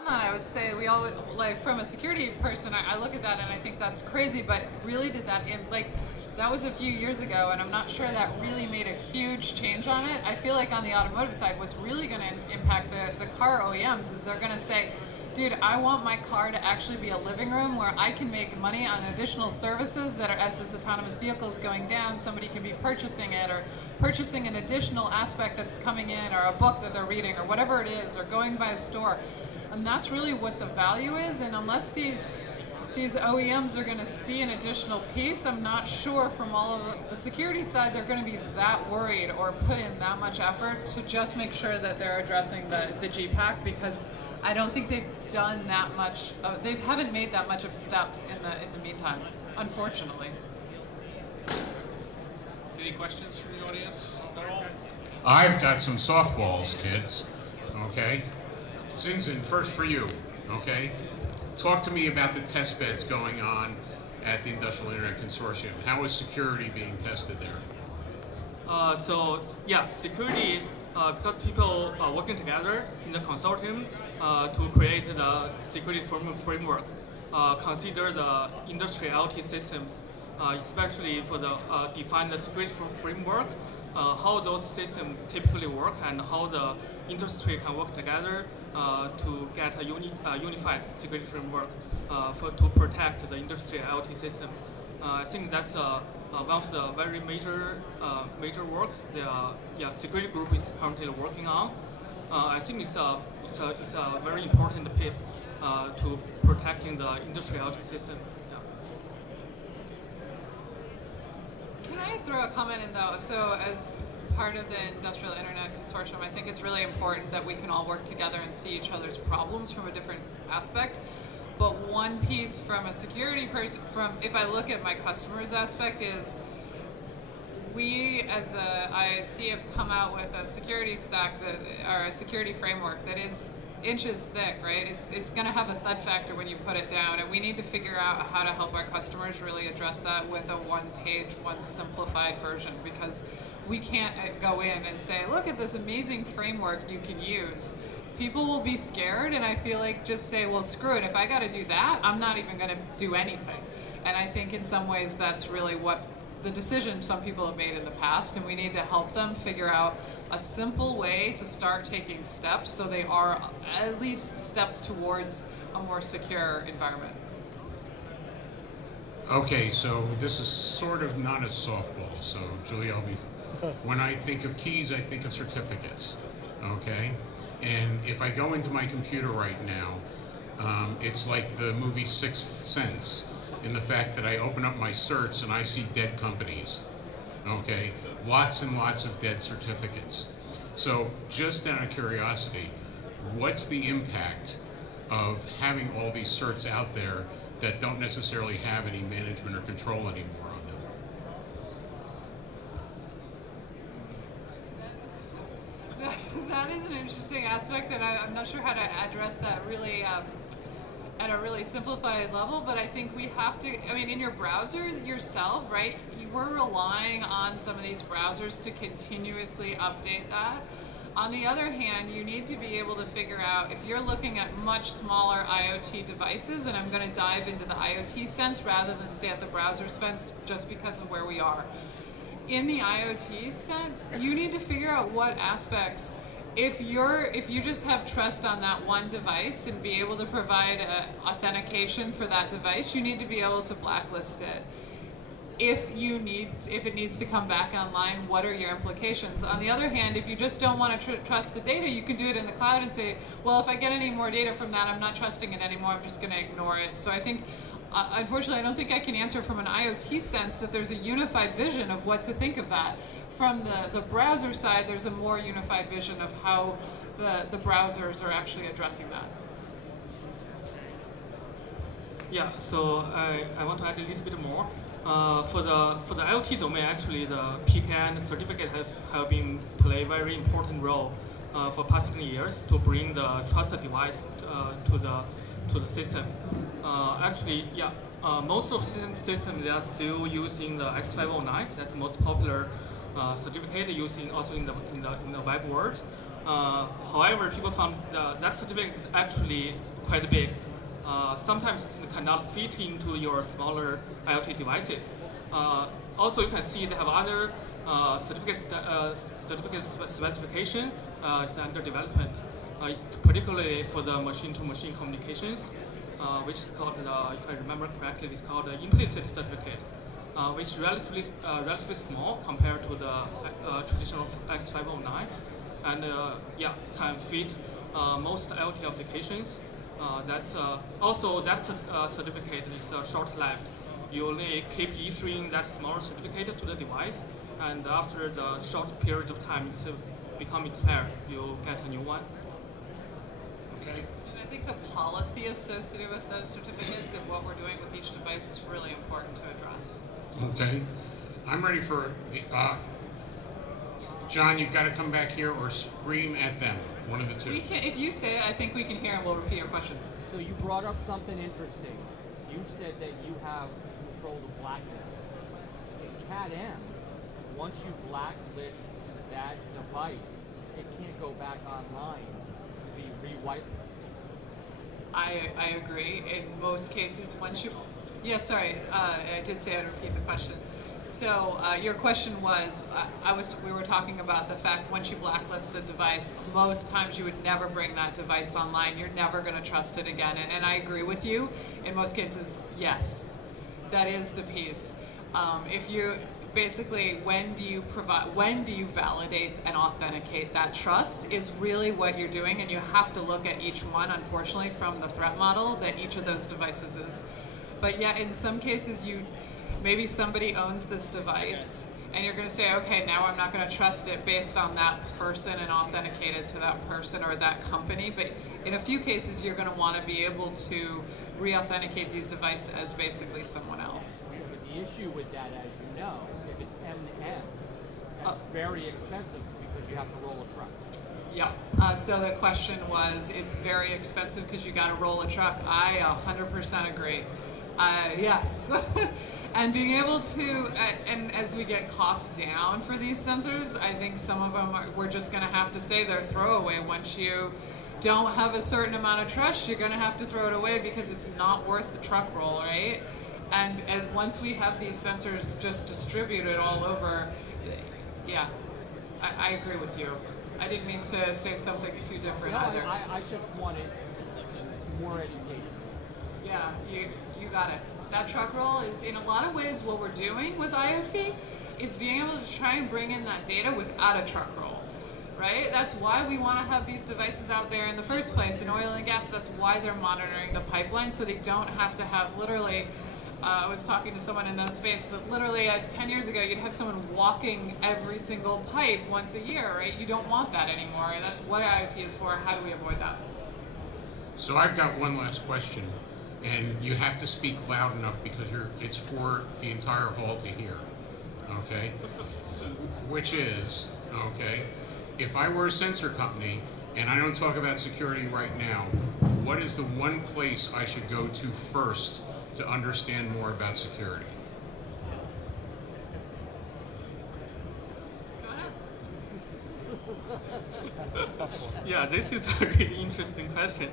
On that, I would say we all, like, from a security person, I look at that and I think that's crazy, but really did that, that was a few years ago, and I'm not sure that really made a huge change on it. I feel like on the automotive side, what's really going to impact the car OEMs is they're going to say, dude, I want my car to actually be a living room where I can make money on additional services that are, as this autonomous vehicle is going down, somebody can be purchasing it or purchasing an additional aspect that's coming in, or a book that they're reading, or whatever it is, or going by a store. And that's really what the value is. And unless these OEMs are going to see an additional piece, I'm not sure from all of the security side they're going to be that worried or put in that much effort to just make sure that they're addressing the GPAC, because I don't think they've done that much. They haven't made that much of steps in the meantime, unfortunately. Any questions from the audience? I've got some softballs, kids. Okay, Xinxin, first for you. Okay. Talk to me about the test beds going on at the Industrial Internet Consortium. How is security being tested there? Security, because people are working together in the consortium to create the security framework, consider the industry IoT systems, especially for the define the security framework, how those systems typically work, and how the industry can work together to get a unified security framework to protect the industry IoT system. I think that's one of the very major work the security group is currently working on. I think it's a very important piece to protecting the industry IoT system. Can I throw a comment in though? So as part of the Industrial Internet Consortium, I think it's really important that we can all work together and see each other's problems from a different aspect. But one piece from a security person, if I look at my customer's aspect, is we as a ISC have come out with a security stack or a security framework that is inches thick, right? It's going to have a thud factor when you put it down, and we need to figure out how to help our customers really address that with a one-page, one simplified version, because we can't go in and say, look at this amazing framework you can use. People will be scared, and I feel like just say, well, screw it. If I got to do that, I'm not even going to do anything. And I think in some ways that's really what the decision some people have made in the past, and we need to help them figure out a simple way to start taking steps so they are at least steps towards a more secure environment. Okay, so this is sort of not a softball. So Julia, when I think of keys, I think of certificates. Okay, and if I go into my computer right now, it's like the movie Sixth Sense, in the fact that I open up my certs and I see dead companies. Okay, lots and lots of dead certificates. So just out of curiosity, what's the impact of having all these certs out there that don't necessarily have any management or control anymore on them? That is an interesting aspect, and I'm not sure how to address that really at a really simplified level, but I think we have to, I mean, in your browser yourself, right, we're relying on some of these browsers to continuously update that. On the other hand, you need to be able to figure out, if you're looking at much smaller IoT devices, and I'm going to dive into the IoT sense rather than stay at the browser sense just because of where we are. In the IoT sense, you need to figure out what aspects, if you just have trust on that one device and be able to provide authentication for that device, you need to be able to blacklist it. If it needs to come back online, what are your implications? On the other hand, if you just don't want to trust the data, you can do it in the cloud and say, well, if I get any more data from that, I'm not trusting it anymore, I'm just going to ignore it. So I think, unfortunately, I don't think I can answer from an IoT sense that there's a unified vision of what to think of that. From the browser side, there's a more unified vision of how the browsers are actually addressing that. Yeah, so I want to add a little bit more. For the IoT domain, actually, the PKI certificate have been play a very important role for past years to bring the trusted device to the system. Actually, yeah, most of the systems they are still using the X509. That's the most popular certificate using also in the web world. However, people found that certificate is actually quite big. Sometimes it cannot fit into your smaller IoT devices. Also, you can see they have other certificate specification is under development, particularly for the machine-to-machine communications, which is called, if I remember correctly, it's called the implicit certificate, which is relatively small compared to the traditional X509, and can fit most IoT applications. That certificate is short-lived. You only keep issuing that small certificate to the device, and after the short period of time it's become expired, you get a new one. Okay. And I think the policy associated with those certificates and what we're doing with each device is really important to address. Okay. I'm ready for John, you've got to come back here or scream at them. One of the two. We can, if you say it, I think we can hear and we'll repeat your question. So you brought up something interesting. You said that you have control of blackness. In CAD-M, once you blacklist that device, it can't go back online to be re-whitelisted. I agree. In most cases, once you... Yeah, sorry, I did say I'd repeat the question. So your question was, we were talking about the fact once you blacklist a device, most times you would never bring that device online. You're never going to trust it again. And I agree with you. In most cases, yes, that is the piece. If you basically, when do you validate and authenticate that trust is really what you're doing, and you have to look at each one, unfortunately, from the threat model that each of those devices is. But yeah, in some cases, maybe somebody owns this device, and you're going to say, okay, now I'm not going to trust it based on that person and authenticate it to that person or that company. But in a few cases, you're going to want to be able to re-authenticate these devices as basically someone else. But the issue with that, as you know, if it's M2M, that's very expensive because you have to roll a truck. Yeah. So the question was, it's very expensive because you got to roll a truck. I 100% agree. Yes. And being able to, and as we get costs down for these sensors, I think some of them we're just going to have to say they're throwaway. Once you don't have a certain amount of trust, you're going to have to throw it away because it's not worth the truck roll, right? And once we have these sensors just distributed all over, yeah, I agree with you. I didn't mean to say something too different either. I just wanted more education. Yeah, you got it. That truck roll is, in a lot of ways, what we're doing with IoT is being able to try and bring in that data without a truck roll, right? That's why we want to have these devices out there in the first place. In oil and gas, that's why they're monitoring the pipeline, so they don't have to have literally, I was talking to someone in that space that literally 10 years ago, you'd have someone walking every single pipe once a year, right? You don't want that anymore. That's what IoT is for. How do we avoid that? So I've got one last question. And you have to speak loud enough because it's for the entire hall to hear, okay? Which is, okay, if I were a sensor company, and I don't talk about security right now, what is the one place I should go to first to understand more about security? Yeah, this is a really interesting question.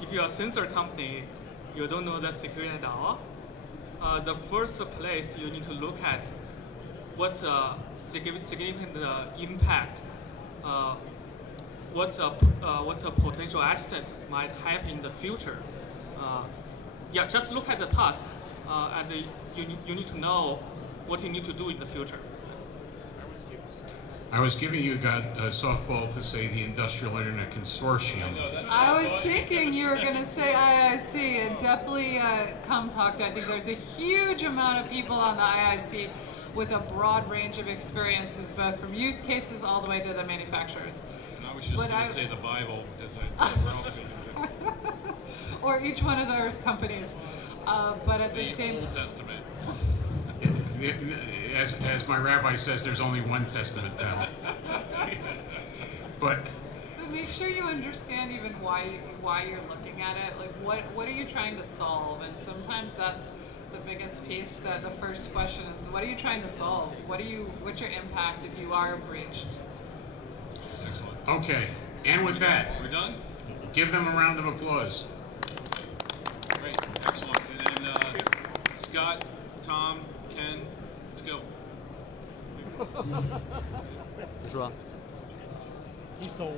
If you're a sensor company, you don't know the security at all. The first place you need to look at what's a significant impact, what's a potential asset might have in the future. Yeah, just look at the past, and you need to know what you need to do in the future. I was giving you a softball to say the Industrial Internet Consortium. I was thinking you were going to say IIC, and definitely come talk to. I think there's a huge amount of people on the IIC with a broad range of experiences, both from use cases all the way to the manufacturers. I was just going to say the Bible, as I or each one of those companies. But at the same Old Testament. As my rabbi says, there's only one testament now. But make sure you understand even why you're looking at it. Like, what are you trying to solve? And sometimes that's the biggest piece. That the first question is, what are you trying to solve? What's your impact if you are breached? Excellent. Okay, and with that, We're done? give them a round of applause. Great. Excellent. And then Scott, Tom, Ken, let's go. 你说。一手